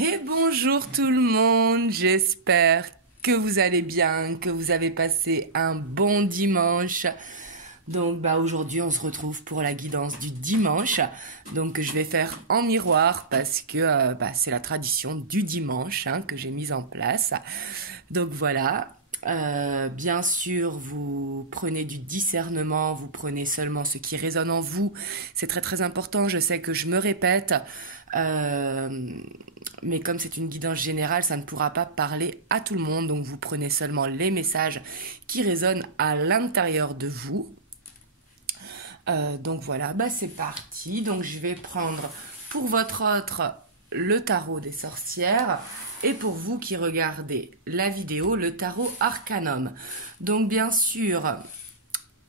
Et bonjour tout le monde, j'espère que vous allez bien, que vous avez passé un bon dimanche. Donc aujourd'hui on se retrouve pour la guidance du dimanche. Donc je vais faire en miroir parce que c'est la tradition du dimanche que j'ai mise en place. Donc voilà. Bien sûr, vous prenez du discernement, vous prenez seulement ce qui résonne en vous. C'est très très important, je sais que je me répète, mais comme c'est une guidance générale, ça ne pourra pas parler à tout le monde. Donc vous prenez seulement les messages qui résonnent à l'intérieur de vous. Donc voilà, c'est parti. Donc je vais prendre pour votre autre le tarot des sorcières et pour vous qui regardez la vidéo, le tarot Arcanum. Donc bien sûr,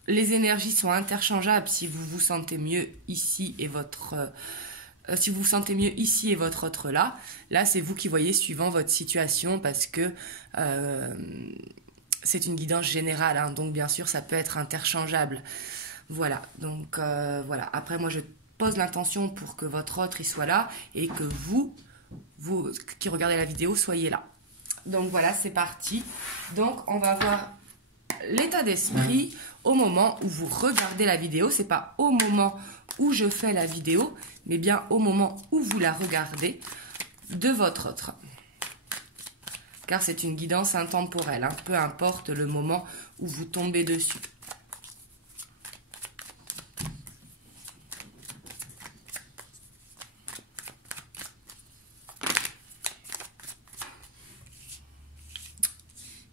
les énergies sont interchangeables si vous vous sentez mieux ici et votre autre là. Là, c'est vous qui voyez suivant votre situation parce que c'est une guidance générale. Donc bien sûr, ça peut être interchangeable. Voilà, donc voilà. Après, moi, je pose l'intention pour que votre autre il soit là et que vous qui regardez la vidéo, soyez là. Donc voilà, c'est parti. Donc, on va voir l'état d'esprit au moment où vous regardez la vidéo. C'est pas au moment où je fais la vidéo, mais bien au moment où vous la regardez de votre autre. Car c'est une guidance intemporelle, peu importe le moment où vous tombez dessus.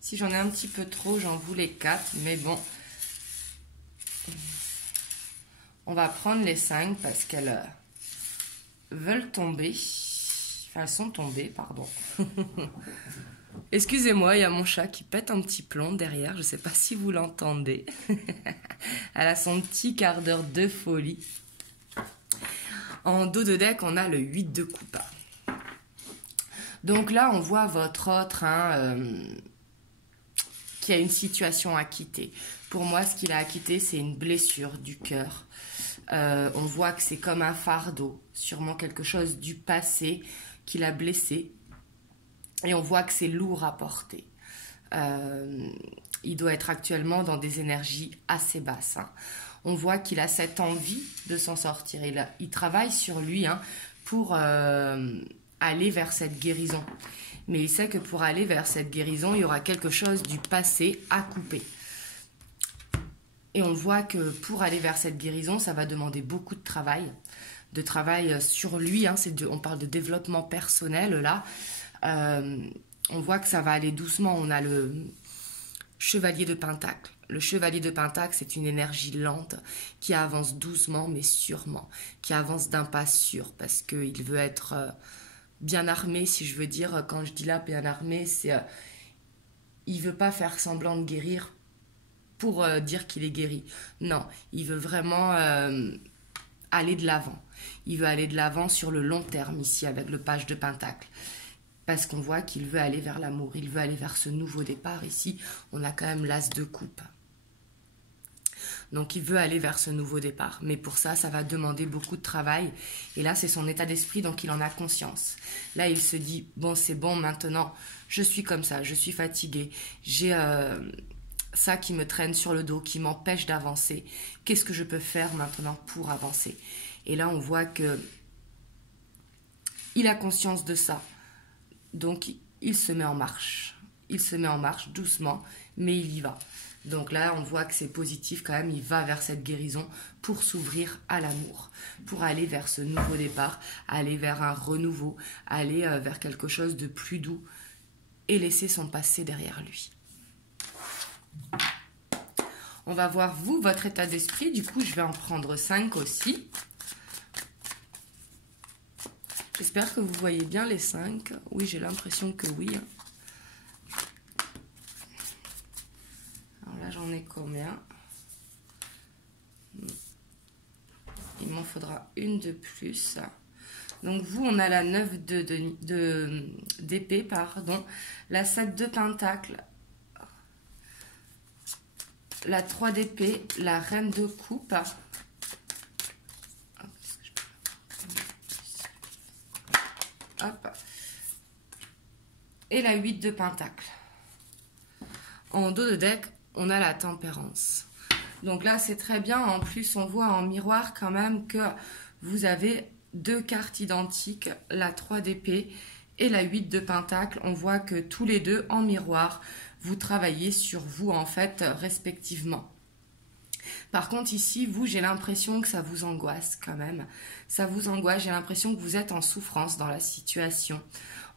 Si j'en ai un petit peu trop, j'en voulais 4, mais bon. On va prendre les 5 parce qu'elles veulent tomber. Enfin, elles sont tombées, pardon. Excusez-moi, il y a mon chat qui pète un petit plomb derrière. Je ne sais pas si vous l'entendez. Elle a son petit quart d'heure de folie. En dos de deck, on a le 8 de coupe. Donc là, on voit votre autre... qui a une situation à quitter. Pour moi, ce qu'il a à quitter, c'est une blessure du cœur. On voit que c'est comme un fardeau, sûrement quelque chose du passé qui l'a blessé. Et on voit que c'est lourd à porter. Il doit être actuellement dans des énergies assez basses. On voit qu'il a cette envie de s'en sortir. Il travaille sur lui pour aller vers cette guérison. Mais il sait que pour aller vers cette guérison, il y aura quelque chose du passé à couper. Et on voit que pour aller vers cette guérison, ça va demander beaucoup de travail sur lui. On parle de développement personnel, là. On voit que ça va aller doucement. On a le chevalier de Pentacle. Le chevalier de Pentacle, c'est une énergie lente qui avance doucement, mais sûrement. Qui avance d'un pas sûr, parce qu'il veut être... bien armé, si je veux dire. Quand je dis là bien armé, c'est il veut pas faire semblant de guérir pour dire qu'il est guéri. Non, il veut vraiment aller de l'avant. Il veut aller de l'avant sur le long terme ici avec le page de Pentacle. Parce qu'on voit qu'il veut aller vers l'amour, il veut aller vers ce nouveau départ. Ici, on a quand même l'as de coupe. Donc, il veut aller vers ce nouveau départ. Mais pour ça, ça va demander beaucoup de travail. Et là, c'est son état d'esprit, donc il en a conscience. Là, il se dit, bon, c'est bon, maintenant, je suis comme ça, je suis fatigué. J'ai ça qui me traîne sur le dos, qui m'empêche d'avancer. Qu'est-ce que je peux faire maintenant pour avancer? Et là, on voit que il a conscience de ça. Donc, il se met en marche. Il se met en marche doucement, mais il y va. Donc là, on voit que c'est positif quand même. Il va vers cette guérison pour s'ouvrir à l'amour, pour aller vers ce nouveau départ, aller vers un renouveau, aller vers quelque chose de plus doux et laisser son passé derrière lui. On va voir, vous, votre état d'esprit. Du coup, je vais en prendre 5 aussi. J'espère que vous voyez bien les 5. Oui, j'ai l'impression que oui. Alors là, j'en ai combien? Il m'en faudra une de plus. Donc vous, on a la 9 d'épée, pardon. La 7 de pentacle. La 3 d'épée. La reine de coupe. Hop. et la 8 de Pentacle. En dos de deck, on a la Tempérance. Donc là, c'est très bien. En plus, on voit en miroir quand même que vous avez deux cartes identiques, la 3 d'épée et la 8 de Pentacle. On voit que tous les deux, en miroir, vous travaillez sur vous, en fait, respectivement. Par contre, ici, vous, j'ai l'impression que ça vous angoisse quand même. Ça vous angoisse, j'ai l'impression que vous êtes en souffrance dans la situation.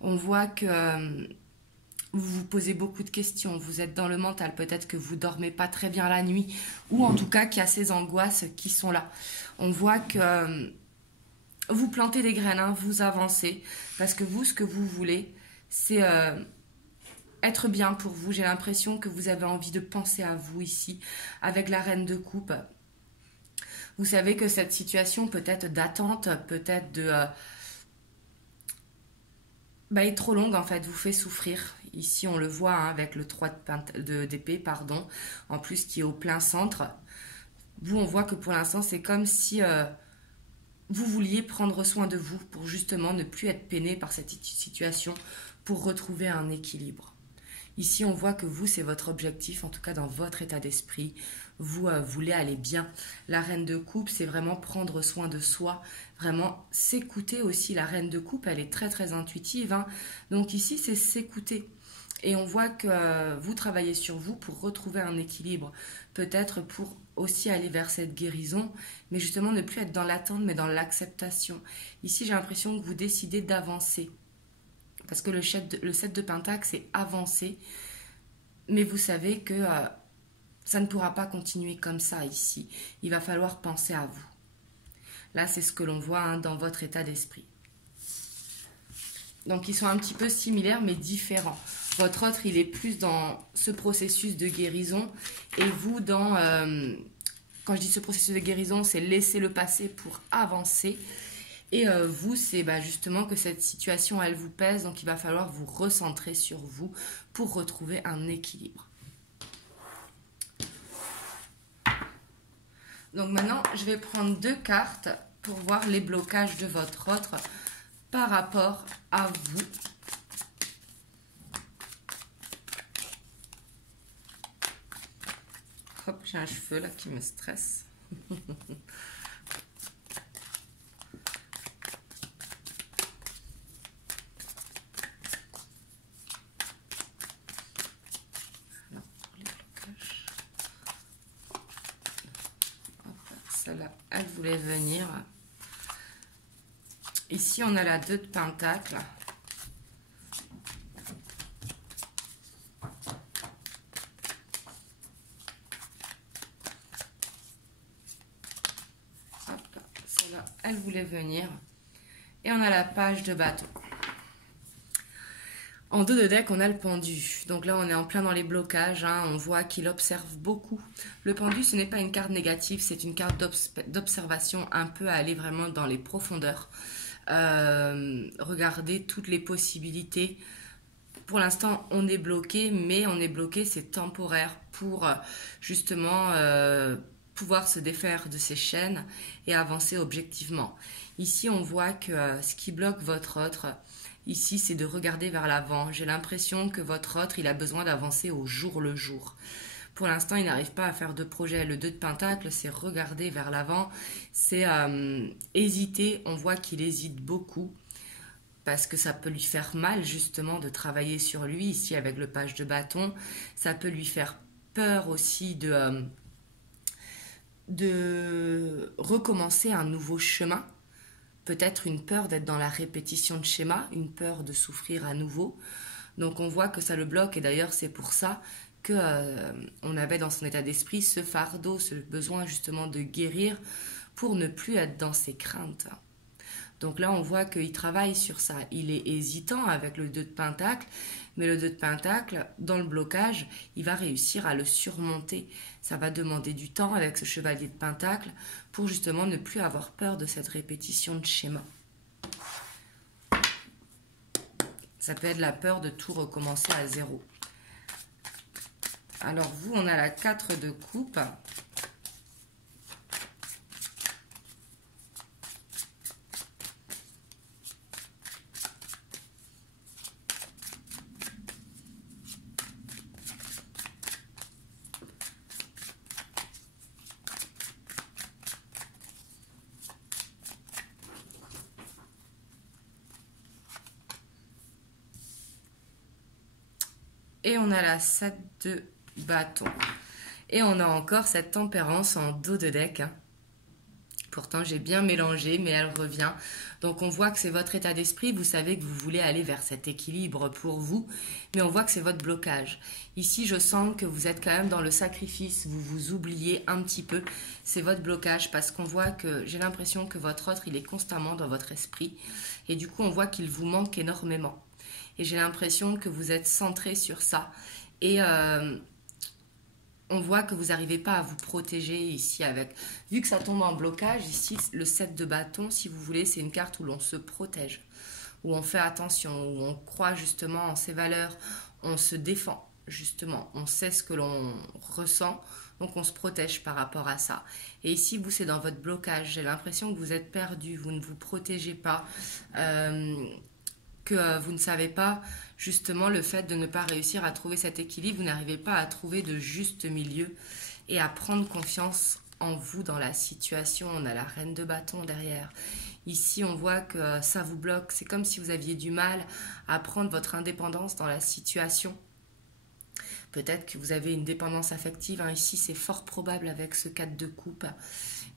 On voit que vous vous posez beaucoup de questions, vous êtes dans le mental, peut-être que vous dormez pas très bien la nuit, ou en tout cas qu'il y a ces angoisses qui sont là. On voit que vous plantez des graines, hein, vous avancez, parce que vous, ce que vous voulez, c'est être bien pour vous. J'ai l'impression que vous avez envie de penser à vous ici, avec la reine de coupe. Vous savez que cette situation peut-être d'attente, peut-être de... est trop longue en fait, vous fait souffrir. Ici on le voit hein, avec le 3 d'épée, pardon, en plus qui est au plein centre. Vous, on voit que pour l'instant c'est comme si vous vouliez prendre soin de vous pour justement ne plus être peiné par cette situation, pour retrouver un équilibre. Ici on voit que vous, c'est votre objectif, en tout cas dans votre état d'esprit. Vous voulez aller bien. La reine de coupe, c'est vraiment prendre soin de soi, vraiment s'écouter aussi. La reine de coupe, elle est très très intuitive, hein. Donc ici, c'est s'écouter. Et on voit que vous travaillez sur vous pour retrouver un équilibre, peut-être pour aussi aller vers cette guérison, mais justement ne plus être dans l'attente, mais dans l'acceptation. Ici, j'ai l'impression que vous décidez d'avancer, parce que le 7 de Pentacle, c'est avancer, mais vous savez que ça ne pourra pas continuer comme ça ici. Il va falloir penser à vous. Là, c'est ce que l'on voit hein, dans votre état d'esprit. Donc, ils sont un petit peu similaires, mais différents. Votre autre, il est plus dans ce processus de guérison. Et vous, dans... quand je dis ce processus de guérison, c'est laisser le passé pour avancer. Et vous, c'est justement que cette situation, elle vous pèse. Donc, il va falloir vous recentrer sur vous pour retrouver un équilibre. Donc maintenant, je vais prendre deux cartes pour voir les blocages de votre autre par rapport à vous. Hop, j'ai un cheveu là qui me stresse. Celle-là, elle voulait venir. Ici, on a la 2 de Pentacle. Celle-là, elle voulait venir. Et on a la page de bâton. En dos de deck, on a le pendu. Donc là, on est en plein dans les blocages. Hein. On voit qu'il observe beaucoup. Le pendu, ce n'est pas une carte négative, c'est une carte d'observation un peu à aller vraiment dans les profondeurs. Regardez toutes les possibilités. Pour l'instant, on est bloqué, mais on est bloqué, c'est temporaire pour justement pouvoir se défaire de ces chaînes et avancer objectivement. Ici, on voit que ce qui bloque votre autre, ici, c'est de regarder vers l'avant. J'ai l'impression que votre autre, il a besoin d'avancer au jour le jour. Pour l'instant, il n'arrive pas à faire de projet. Le 2 de Pentacle, c'est regarder vers l'avant, c'est hésiter. On voit qu'il hésite beaucoup parce que ça peut lui faire mal justement de travailler sur lui. Ici, avec le page de bâton, ça peut lui faire peur aussi de recommencer un nouveau chemin. Peut-être une peur d'être dans la répétition de schéma, une peur de souffrir à nouveau. Donc on voit que ça le bloque et d'ailleurs c'est pour ça que on avait dans son état d'esprit ce fardeau, ce besoin justement de guérir pour ne plus être dans ses craintes. Donc là on voit qu'il travaille sur ça. Il est hésitant avec le 2 de Pentacle, mais le 2 de Pentacle, dans le blocage, il va réussir à le surmonter. Ça va demander du temps avec ce chevalier de Pentacle pour justement ne plus avoir peur de cette répétition de schéma. Ça peut être la peur de tout recommencer à zéro. Alors vous, on a la 4 de coupe. Et on a la 7 de bâton. Et on a encore cette tempérance en dos de deck. Pourtant, j'ai bien mélangé, mais elle revient. Donc, on voit que c'est votre état d'esprit. Vous savez que vous voulez aller vers cet équilibre pour vous, mais on voit que c'est votre blocage. Ici, je sens que vous êtes quand même dans le sacrifice. Vous vous oubliez un petit peu. C'est votre blocage parce qu'on voit que j'ai l'impression que votre autre, il est constamment dans votre esprit. Et du coup, on voit qu'il vous manque énormément. Et j'ai l'impression que vous êtes centré sur ça. Et on voit que vous n'arrivez pas à vous protéger ici avec... Vu que ça tombe en blocage, ici, le 7 de bâton, si vous voulez, c'est une carte où l'on se protège, où on fait attention, où on croit justement en ses valeurs, on se défend, justement, on sait ce que l'on ressent, donc on se protège par rapport à ça. Et ici, vous, c'est dans votre blocage. J'ai l'impression que vous êtes perdu, vous ne vous protégez pas, que vous ne savez pas justement le fait de ne pas réussir à trouver cet équilibre, vous n'arrivez pas à trouver de juste milieu et à prendre confiance en vous dans la situation. On a la reine de bâton derrière. Ici, on voit que ça vous bloque. C'est comme si vous aviez du mal à prendre votre indépendance dans la situation. Peut-être que vous avez une dépendance affective. Ici, c'est fort probable avec ce 4 de coupe.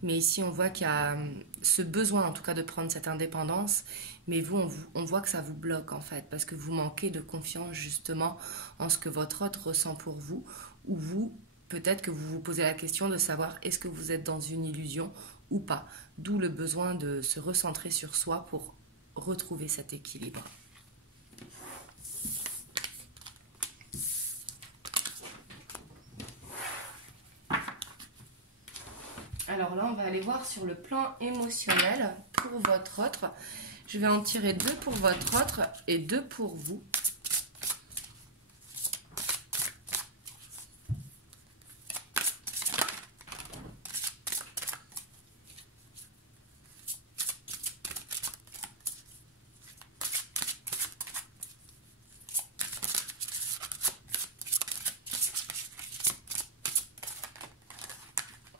Mais ici, on voit qu'il y a ce besoin, en tout cas, de prendre cette indépendance. Mais vous, on voit que ça vous bloque, en fait, parce que vous manquez de confiance, justement, en ce que votre autre ressent pour vous. Ou vous, peut-être que vous vous posez la question de savoir est-ce que vous êtes dans une illusion ou pas. D'où le besoin de se recentrer sur soi pour retrouver cet équilibre. Alors là, on va aller voir sur le plan émotionnel pour votre autre. Je vais en tirer 2 pour votre autre et 2 pour vous.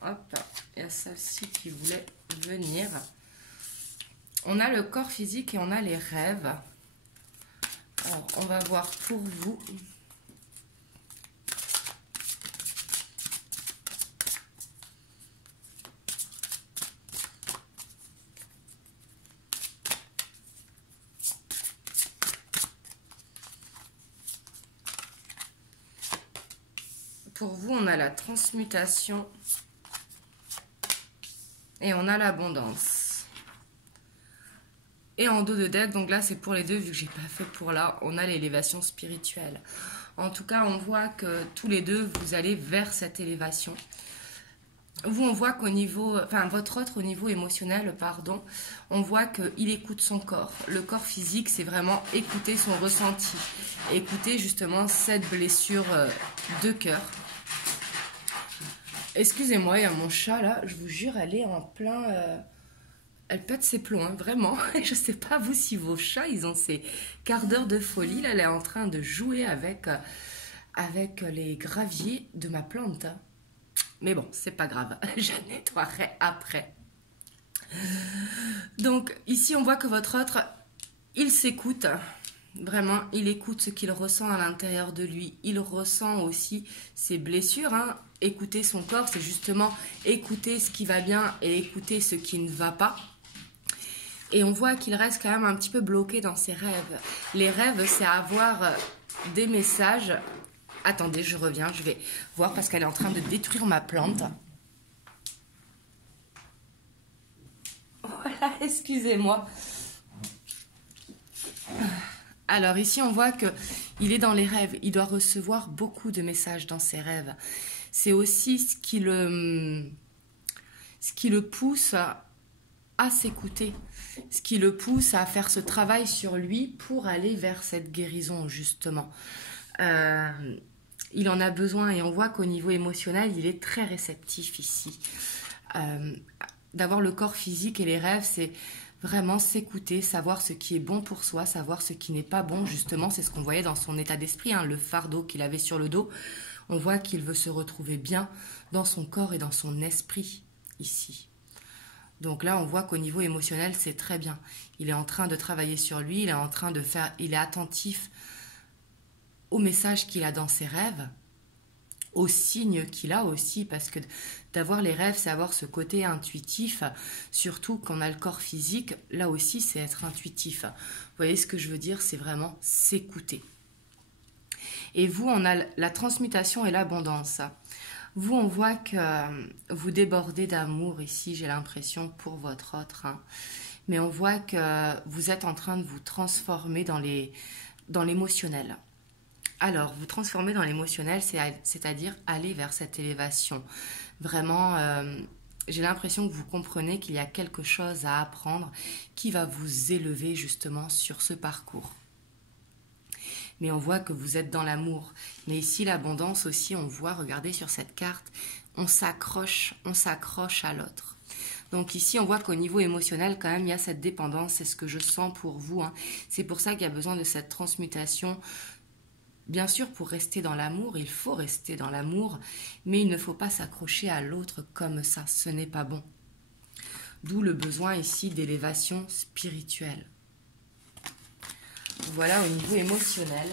Hop, il y a celle-ci qui voulait venir. On a le corps physique et on a les rêves. Alors, on va voir pour vous. Pour vous, on a la transmutation et on a l'abondance. Et en dos de deck, donc là c'est pour les deux, vu que j'ai pas fait pour là, on a l'élévation spirituelle. En tout cas, on voit que tous les deux, vous allez vers cette élévation. Vous, on voit qu'au niveau, enfin votre autre au niveau émotionnel, pardon, on voit qu'il écoute son corps. Le corps physique, c'est vraiment écouter son ressenti, écouter justement cette blessure de cœur. Excusez-moi, il y a mon chat là, je vous jure, elle est en plein... Elle pète ses plombs, hein, vraiment. Je sais pas vous si vos chats, ils ont ces quarts d'heure de folie. Là, elle est en train de jouer avec les graviers de ma plante. Mais bon, c'est pas grave, je nettoierai après. Donc ici, on voit que votre autre, il s'écoute. Vraiment, il écoute ce qu'il ressent à l'intérieur de lui. Il ressent aussi ses blessures. Hein. Écouter son corps, c'est justement écouter ce qui va bien et écouter ce qui ne va pas. Et on voit qu'il reste quand même un petit peu bloqué dans ses rêves. Les rêves, c'est avoir des messages. Attendez, je reviens, je vais voir parce qu'elle est en train de détruire ma plante. Voilà, excusez-moi. Alors ici, on voit qu'il est dans les rêves. Il doit recevoir beaucoup de messages dans ses rêves. C'est aussi ce qui le pousse à s'écouter, ce qui le pousse à faire ce travail sur lui pour aller vers cette guérison, justement. Il en a besoin et on voit qu'au niveau émotionnel, il est très réceptif ici. D'avoir le corps physique et les rêves, c'est vraiment s'écouter, savoir ce qui est bon pour soi, savoir ce qui n'est pas bon, justement, c'est ce qu'on voyait dans son état d'esprit, hein, le fardeau qu'il avait sur le dos. On voit qu'il veut se retrouver bien dans son corps et dans son esprit, ici. Donc là, on voit qu'au niveau émotionnel, c'est très bien. Il est en train de travailler sur lui, il est attentif au message qu'il a dans ses rêves, aux signes qu'il a aussi, parce que d'avoir les rêves, c'est avoir ce côté intuitif, surtout quand on a le corps physique, là aussi c'est être intuitif. Vous voyez ce que je veux dire, c'est vraiment s'écouter. Et vous, on a la transmutation et l'abondance. Vous, on voit que vous débordez d'amour ici, j'ai l'impression, pour votre autre. Mais on voit que vous êtes en train de vous transformer dans l'émotionnel. Alors, vous transformer dans l'émotionnel, c'est-à-dire aller vers cette élévation. Vraiment, j'ai l'impression que vous comprenez qu'il y a quelque chose à apprendre qui va vous élever justement sur ce parcours. Mais on voit que vous êtes dans l'amour. Mais ici, l'abondance aussi, on voit, regardez sur cette carte, on s'accroche à l'autre. Donc ici, on voit qu'au niveau émotionnel, quand même, il y a cette dépendance, c'est ce que je sens pour vous. C'est pour ça qu'il y a besoin de cette transmutation. Bien sûr, pour rester dans l'amour, il faut rester dans l'amour, mais il ne faut pas s'accrocher à l'autre comme ça, ce n'est pas bon. D'où le besoin ici d'élévation spirituelle. Voilà au niveau émotionnel.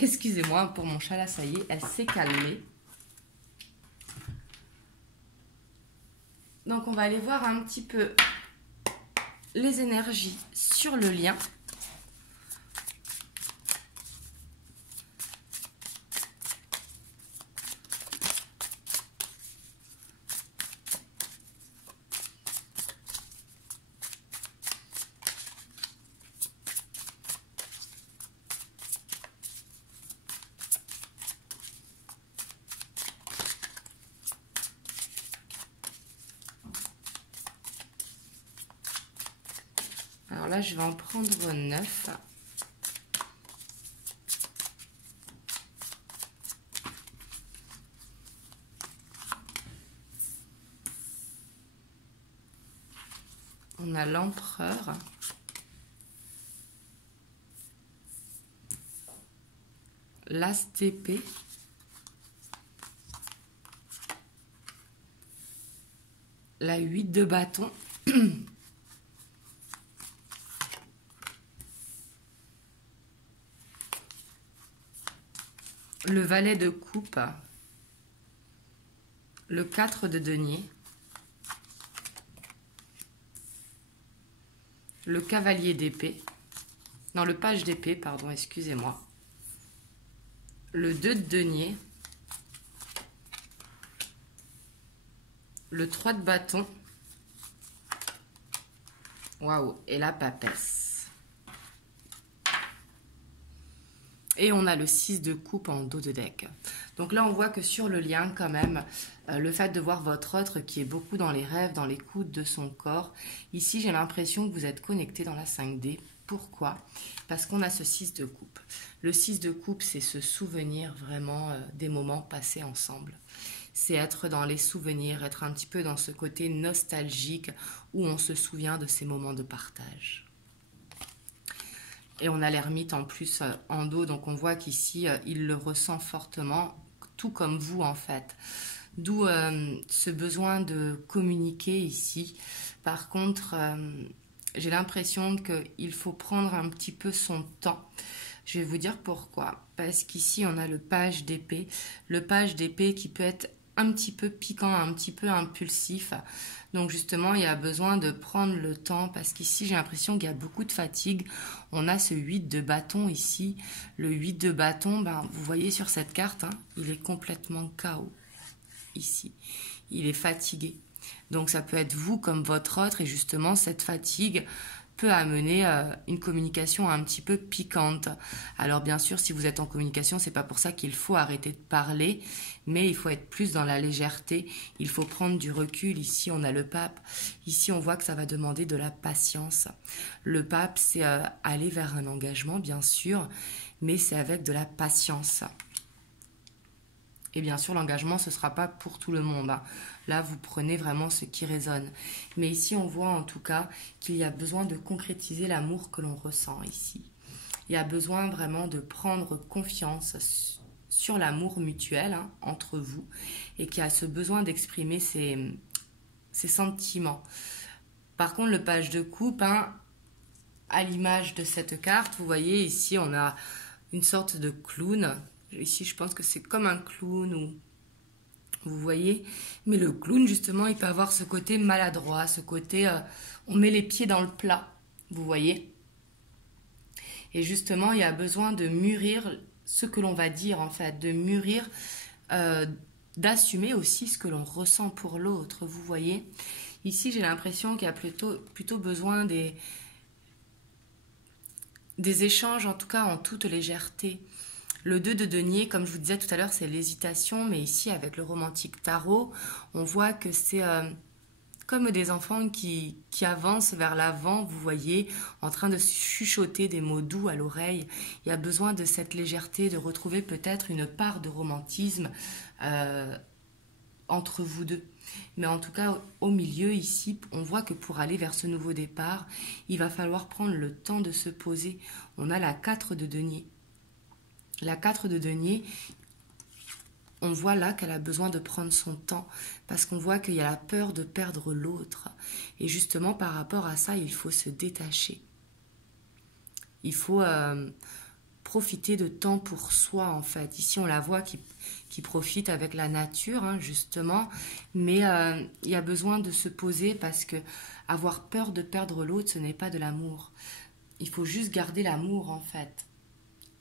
Excusez-moi pour mon chat là, ça y est, elle s'est calmée. Donc on va aller voir un petit peu les énergies sur le lien. Alors là, je vais en prendre 9. On a l'empereur. L'as d'épée. La 8 de bâton. Le valet de coupe. Le 4 de denier. Le cavalier d'épée. Non, le page d'épée, pardon, excusez-moi. Le 2 de denier. Le 3 de bâton. Waouh, et la papesse. Et on a le 6 de coupe en dos de deck. Donc là, on voit que sur le lien, quand même, le fait de voir votre autre qui est beaucoup dans les rêves, dans l'écoute de son corps. Ici, j'ai l'impression que vous êtes connecté dans la 5D. Pourquoi? Parce qu'on a ce 6 de coupe. Le 6 de coupe, c'est se souvenir vraiment des moments passés ensemble. C'est être dans les souvenirs, être un petit peu dans ce côté nostalgique où on se souvient de ces moments de partage. Et on a l'ermite en plus en dos, donc on voit qu'ici, il le ressent fortement, tout comme vous en fait. D'où ce besoin de communiquer ici. Par contre, j'ai l'impression qu'il faut prendre un petit peu son temps. Je vais vous dire pourquoi. Parce qu'ici, on a le page d'épée. Le page d'épée qui peut être un petit peu piquant, un petit peu impulsif. Donc justement, il y a besoin de prendre le temps parce qu'ici, j'ai l'impression qu'il y a beaucoup de fatigue. On a ce 8 de bâton ici. Le 8 de bâton, vous voyez sur cette carte, il est complètement KO ici. Il est fatigué. Donc ça peut être vous comme votre autre et justement, cette fatigue peut amener une communication un petit peu piquante. Alors bien sûr, si vous êtes en communication, c'est pas pour ça qu'il faut arrêter de parler, mais il faut être plus dans la légèreté, il faut prendre du recul. Ici, on a le pape. Ici, on voit que ça va demander de la patience. Le pape, c'est aller vers un engagement, bien sûr, mais c'est avec de la patience. Et bien sûr, l'engagement, ce ne sera pas pour tout le monde. Là, vous prenez vraiment ce qui résonne. Mais ici, on voit en tout cas qu'il y a besoin de concrétiser l'amour que l'on ressent ici. Il y a besoin vraiment de prendre confiance sur l'amour mutuel entre vous et qu'il y a ce besoin d'exprimer ses sentiments. Par contre, le page de coupe, à l'image de cette carte, vous voyez ici, on a une sorte de clown. Ici, je pense que c'est comme un clown, ou vous voyez. Mais le clown, justement, il peut avoir ce côté maladroit, ce côté on met les pieds dans le plat, vous voyez. Et justement, il y a besoin de mûrir ce que l'on va dire, en fait, de mûrir, d'assumer aussi ce que l'on ressent pour l'autre, vous voyez. Ici, j'ai l'impression qu'il y a plutôt besoin des échanges, en tout cas en toute légèreté. Le 2 de denier, comme je vous disais tout à l'heure, c'est l'hésitation, mais ici, avec le romantique tarot, on voit que c'est comme des enfants qui avancent vers l'avant, vous voyez, en train de chuchoter des mots doux à l'oreille. Il y a besoin de cette légèreté, de retrouver peut-être une part de romantisme entre vous deux. Mais en tout cas, au milieu, ici, on voit que pour aller vers ce nouveau départ, il va falloir prendre le temps de se poser. On a la 4 de denier. La 4 de denier, on voit là qu'elle a besoin de prendre son temps parce qu'on voit qu'il y a la peur de perdre l'autre. Et justement, par rapport à ça, il faut se détacher. Il faut profiter de temps pour soi, en fait. Ici, on la voit qui profite avec la nature, hein, justement. Mais il y a besoin de se poser parce que avoir peur de perdre l'autre, ce n'est pas de l'amour. Il faut juste garder l'amour, en fait.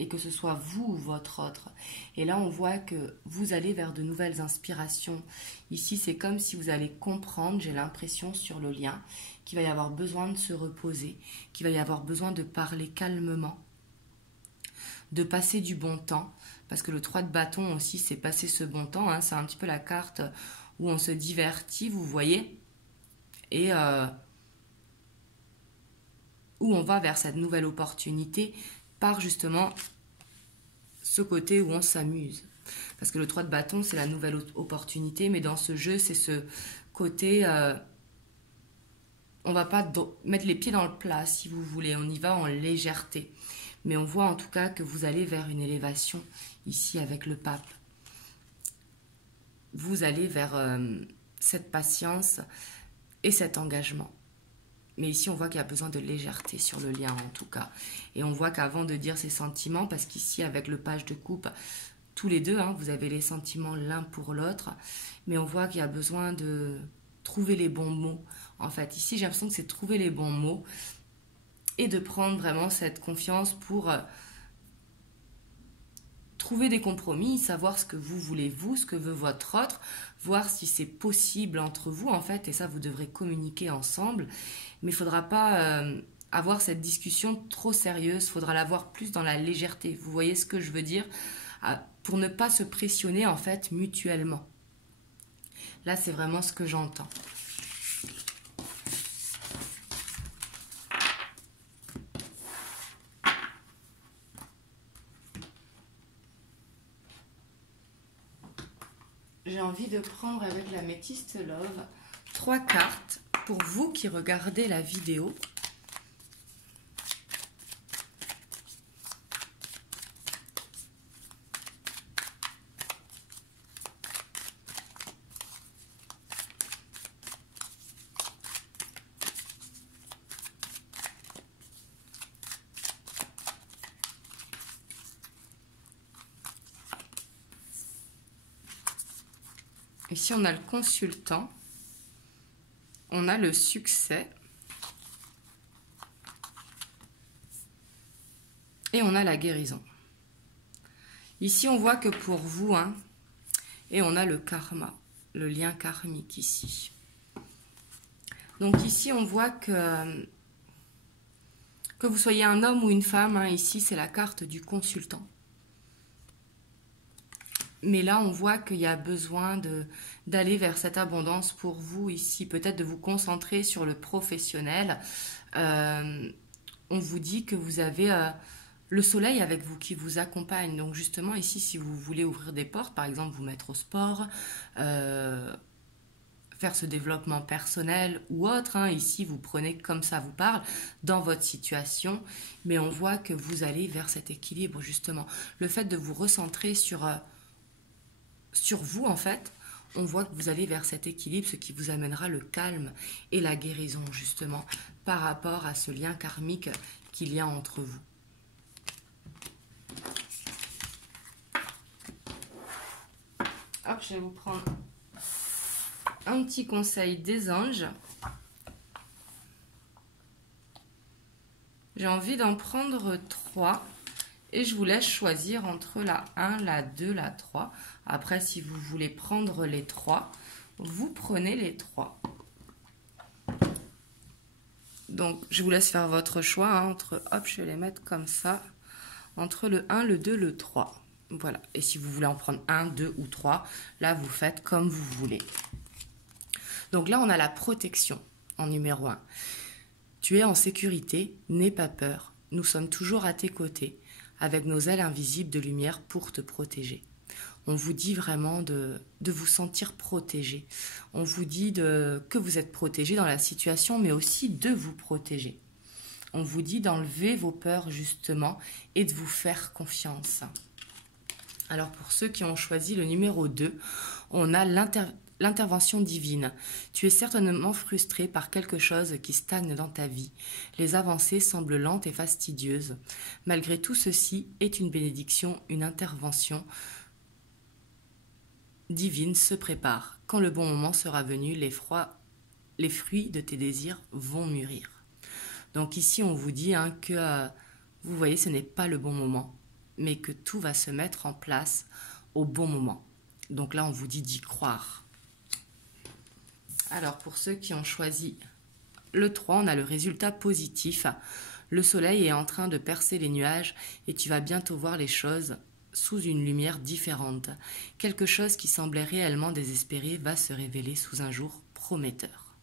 Et que ce soit vous ou votre autre. Et là, on voit que vous allez vers de nouvelles inspirations. Ici, c'est comme si vous allez comprendre, j'ai l'impression, sur le lien, qu'il va y avoir besoin de se reposer, qu'il va y avoir besoin de parler calmement, de passer du bon temps, parce que le 3 de bâton aussi, c'est passer ce bon temps, hein, c'est un petit peu la carte où on se divertit, vous voyez, et où on va vers cette nouvelle opportunité, par justement ce côté où on s'amuse. Parce que le 3 de bâton, c'est la nouvelle opportunité, mais dans ce jeu, c'est ce côté... on va pas mettre les pieds dans le plat, si vous voulez. On y va en légèreté. Mais on voit en tout cas que vous allez vers une élévation, ici avec le pape. Vous allez vers cette patience et cet engagement. Mais ici, on voit qu'il y a besoin de légèreté sur le lien, en tout cas. Et on voit qu'avant de dire ses sentiments, parce qu'ici, avec le page de coupe, tous les deux, hein, vous avez les sentiments l'un pour l'autre. Mais on voit qu'il y a besoin de trouver les bons mots. En fait, ici, j'ai l'impression que c'est trouver les bons mots et de prendre vraiment cette confiance pour trouver des compromis, savoir ce que vous voulez vous, ce que veut votre autre, voir si c'est possible entre vous, en fait. Et ça, vous devrez communiquer ensemble. Mais il ne faudra pas avoir cette discussion trop sérieuse, il faudra l'avoir plus dans la légèreté. Vous voyez ce que je veux dire? Pour ne pas se pressionner en fait mutuellement. Là, c'est vraiment ce que j'entends. J'ai envie de prendre avec la Métiste Love 3 cartes pour vous qui regardez la vidéo. Ici, on a le consultant, on a le succès et on a la guérison. Ici, on voit que pour vous, hein, et on a le karma, le lien karmique ici. Donc ici, on voit que vous soyez un homme ou une femme, hein, ici, c'est la carte du consultant. Mais là, on voit qu'il y a besoin d'aller vers cette abondance pour vous ici, peut-être de vous concentrer sur le professionnel. On vous dit que vous avez le soleil avec vous qui vous accompagne. Donc justement, ici, si vous voulez ouvrir des portes, par exemple, vous mettre au sport, faire ce développement personnel ou autre, hein, ici, vous prenez comme ça vous parle, dans votre situation. Mais on voit que vous allez vers cet équilibre, justement. Le fait de vous recentrer sur vous, en fait, on voit que vous allez vers cet équilibre, ce qui vous amènera le calme et la guérison, justement, par rapport à ce lien karmique qu'il y a entre vous. hop, je vais vous prendre un petit conseil des anges. J'ai envie d'en prendre 3 et je vous laisse choisir entre la 1, la 2, la 3. Après, si vous voulez prendre les 3, vous prenez les 3. Donc, je vous laisse faire votre choix entre, hop, je vais les mettre comme ça, entre le 1, le 2, le 3. Voilà. Et si vous voulez en prendre 1, 2 ou 3, là, vous faites comme vous voulez. Donc là, on a la protection en numéro 1. Tu es en sécurité, n'aie pas peur. Nous sommes toujours à tes côtés, avec nos ailes invisibles de lumière pour te protéger. On vous dit vraiment de vous sentir protégé. On vous dit que vous êtes protégé dans la situation, mais aussi de vous protéger. On vous dit d'enlever vos peurs, justement, et de vous faire confiance. Alors, pour ceux qui ont choisi le numéro 2, on a l'intervention divine. Tu es certainement frustré par quelque chose qui stagne dans ta vie. Les avancées semblent lentes et fastidieuses. Malgré tout ceci est une bénédiction, une intervention divine se prépare. Quand le bon moment sera venu, les fruits de tes désirs vont mûrir. Donc ici, on vous dit que, vous voyez, ce n'est pas le bon moment, mais que tout va se mettre en place au bon moment. Donc là, on vous dit d'y croire. Alors, pour ceux qui ont choisi le 3, on a le résultat positif. Le soleil est en train de percer les nuages et tu vas bientôt voir les choses sous une lumière différente. Quelque chose qui semblait réellement désespéré va se révéler sous un jour prometteur.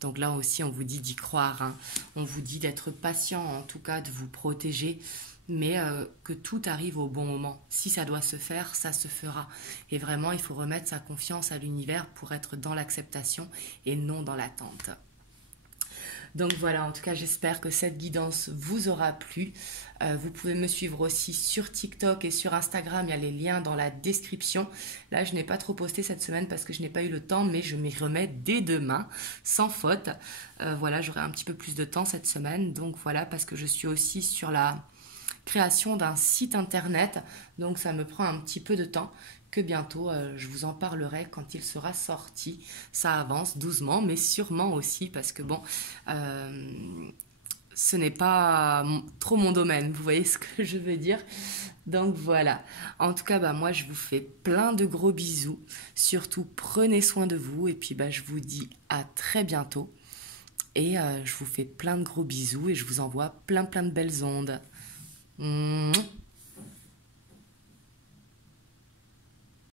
Donc là aussi, on vous dit d'y croire. On vous dit d'être patient, en tout cas de vous protéger, mais que tout arrive au bon moment. Si ça doit se faire, ça se fera. Et vraiment, il faut remettre sa confiance à l'univers pour être dans l'acceptation et non dans l'attente. Donc voilà, en tout cas, j'espère que cette guidance vous aura plu. Vous pouvez me suivre aussi sur TikTok et sur Instagram. Il y a les liens dans la description. Là, je n'ai pas trop posté cette semaine parce que je n'ai pas eu le temps, mais je m'y remets dès demain, sans faute. Voilà, j'aurai un petit peu plus de temps cette semaine. Donc voilà, parce que je suis aussi sur la création d'un site internet. Donc ça me prend un petit peu de temps. Que bientôt, je vous en parlerai quand il sera sorti. Ça avance doucement, mais sûrement aussi, parce que bon, ce n'est pas trop mon domaine, vous voyez ce que je veux dire. Donc voilà, en tout cas, moi je vous fais plein de gros bisous. Surtout, prenez soin de vous, et puis je vous dis à très bientôt. Et je vous fais plein de gros bisous, et je vous envoie plein de belles ondes. Mouah.